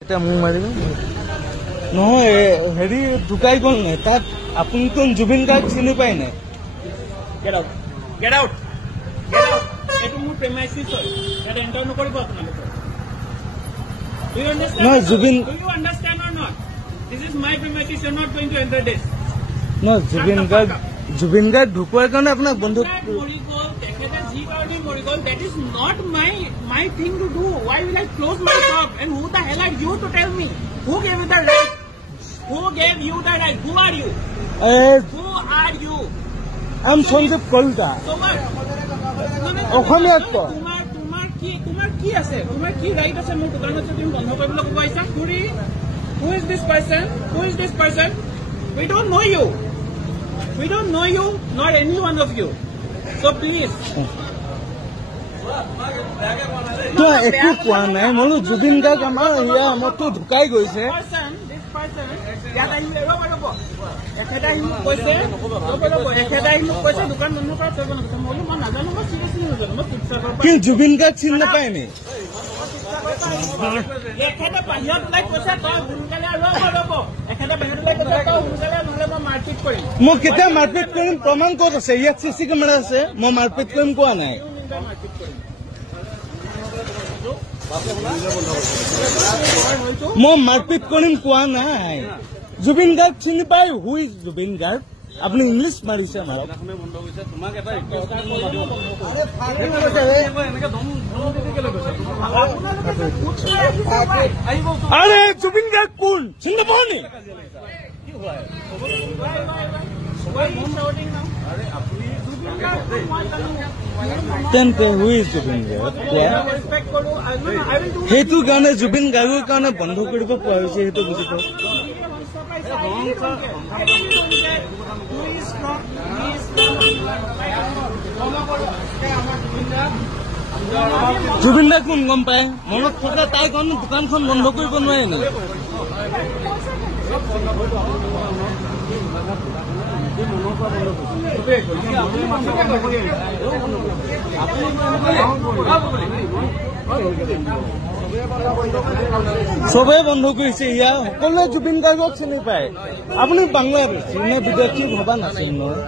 এটা মুখ মাৰিব নহয় হেৰি ঢুকাই গ'ল নাই তাত আপুনিতো জুবিন গাৰ্গ চিনি পাই নাই Get out. Get out. Get out. Etu মোৰ premises হয় ইয়াত এন্টাৰ নকৰিব আপোনালোকে Do you understand? No, Zubin. Do you understand or not? This is my premises. You're not going to enter this. নহয় জুবিন গাৰ্গ ঢুকোৱাৰ কাৰণে আপোনাক বন্ধ That is not my thing to do. Why will I close my shop? And who the hell are you to tell me? Who gave you the right? Who gave you the right? Who are you? Who are you? I'm Sanjeev Kolta. অসমীয়াত ক তোমাৰ কি আছে তোমাৰ কি right আছে মোৰ দোকানত তুমি বন্ধ কৰিবলৈ ক'ব আহিছা Who is this person? Who is this person? We don't know you. We don't know you, not any one of you. So please. একো কোৱা নাই মই জুবিন গাৰ্গ আমাৰ ইয়া আমাৰতো ঢুকাই গৈছে ইয়াত আহি ৰ'ব এখেতে মোক কৈছে দোকান বন্ধ কৰা চলিব নালাগে মই নাজানো মই চিৰিয়াছলি নাজানো মই শিৱসাগৰ কি জুবিন গাৰ্গ চিনি নাপায় নি এখেতে বাহিৰত ওলাই কৈছে তই সোনকালে ৰ'ব এখেতে বাহিৰত ওলাই কৈছে তই সোনকালে নহ'লে মই মাৰপিট কৰিম মই কেতিয়া মাৰপিট কৰিম প্ৰমাণ ক'ত আছে ইয়াত চিচি কেমেৰা আছে মই মাৰপিট কৰিম কোৱা নাই মই মাৰপিট কৰিম কোৱা নাই জুবিন গাৰ্গ চিনি পাই হু ইজ জুবিন গাৰ্গ আপুনি ইংলিছ মাৰিছে মাৰক আৰে জুবিন গাৰ্গ কোন চিনি নাপাওঁ নি তেন্তে হু ইজ জুবিন গাৰ্গ সেইটো কাৰণে জুবিন গাৰ্গৰ কাৰণে বন্ধ কৰিব পোৱা হৈছে সেইটো বুজি পাওঁ জুবিন দা কোন গম পায় মনত থকা তাই কাৰণে দোকানখন বন্ধ কৰিব নোৱাৰে নেকি চবে বন্ধ কৰিছে ইয়াৰ সকলোৱে জুবিন গাৰ্গক চিনি পায় আপুনি বাংলাদেশী নে বিদেশী ভবা নাছিল নহয়